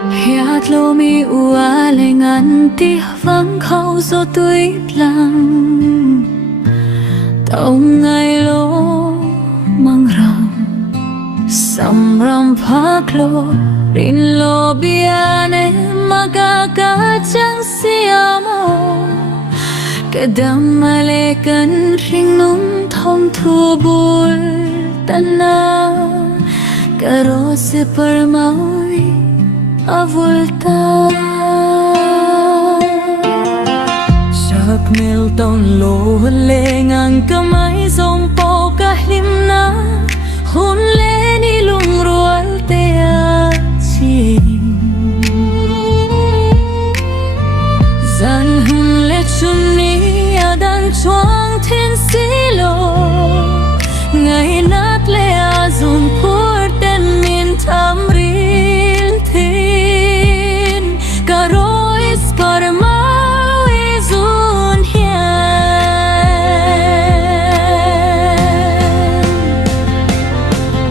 Hiat lo mi uale nganti vắng khâu do tuyết lặng tàu ngày lo mang ram sam ram phak lo rin lo biane magaga chang siamo kadam male kan ring nung thong thu bul tana karo se par maui avulta Sak Milton lo leng ang kamay zong po kahlim na hun le ni lung rual te chi zan hun le chun ni adan chuang thiên silo ngày nát le azun pur ten min tham ril thin karo is par mau izun hian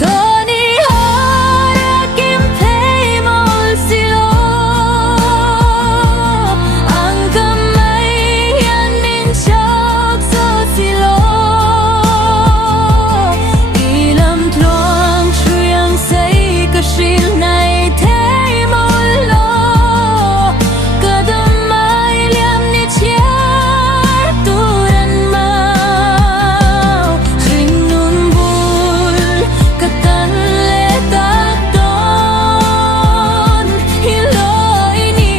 toni hara kim thei mol silo ang kamay yan min chok so silo ilam tluang chuyang say kashil nay thei mol lo kadamay liam ni chiar turan mau ring nun bul katan le tak don hiloi ni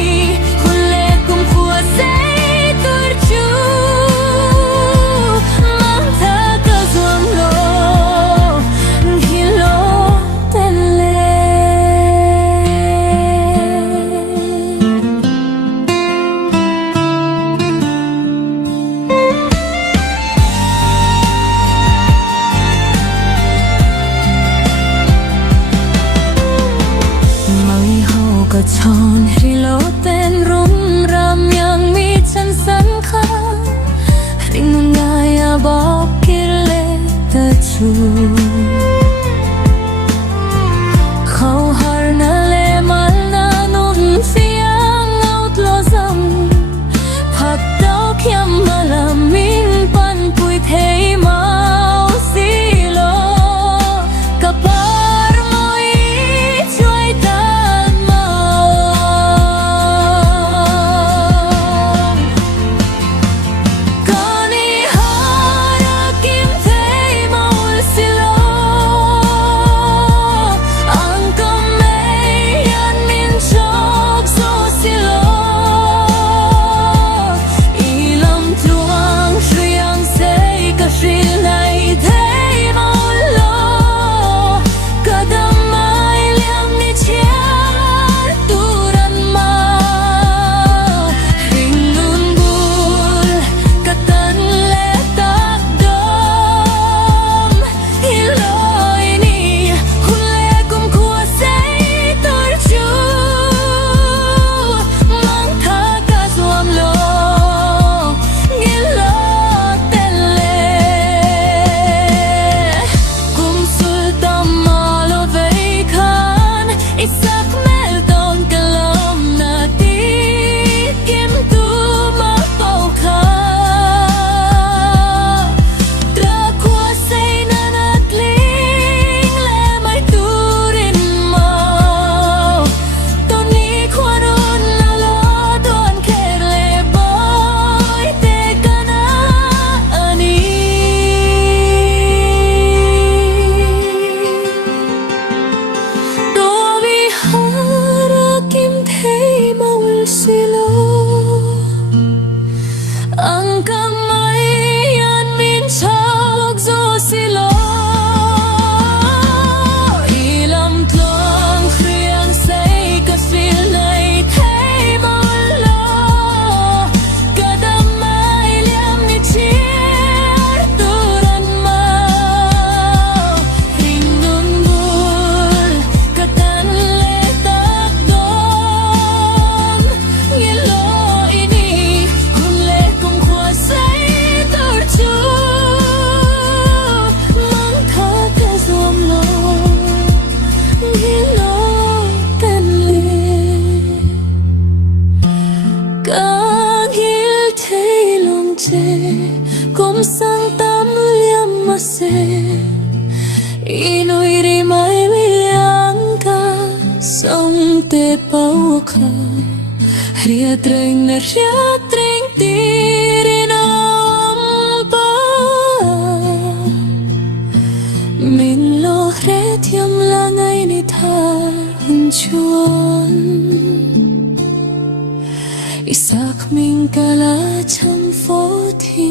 hule kum khua say tur chu mang tha ka zuam lo hilo ten le Mai ho ka chon rilo ten rum ram yang mi chan san kha ring ngaya bok kile ta chu khau har na le mal na nun siang out lo zam phak tao khiam malamin pan pui thei mau silo kapar moi chuai tan mau Kani hara kim thei mau silo Inui ri mai milianka Song te pauka Riatring tiri nampa Min lo ret yam langay ni tha hunchuan Isak min kala cham fo thi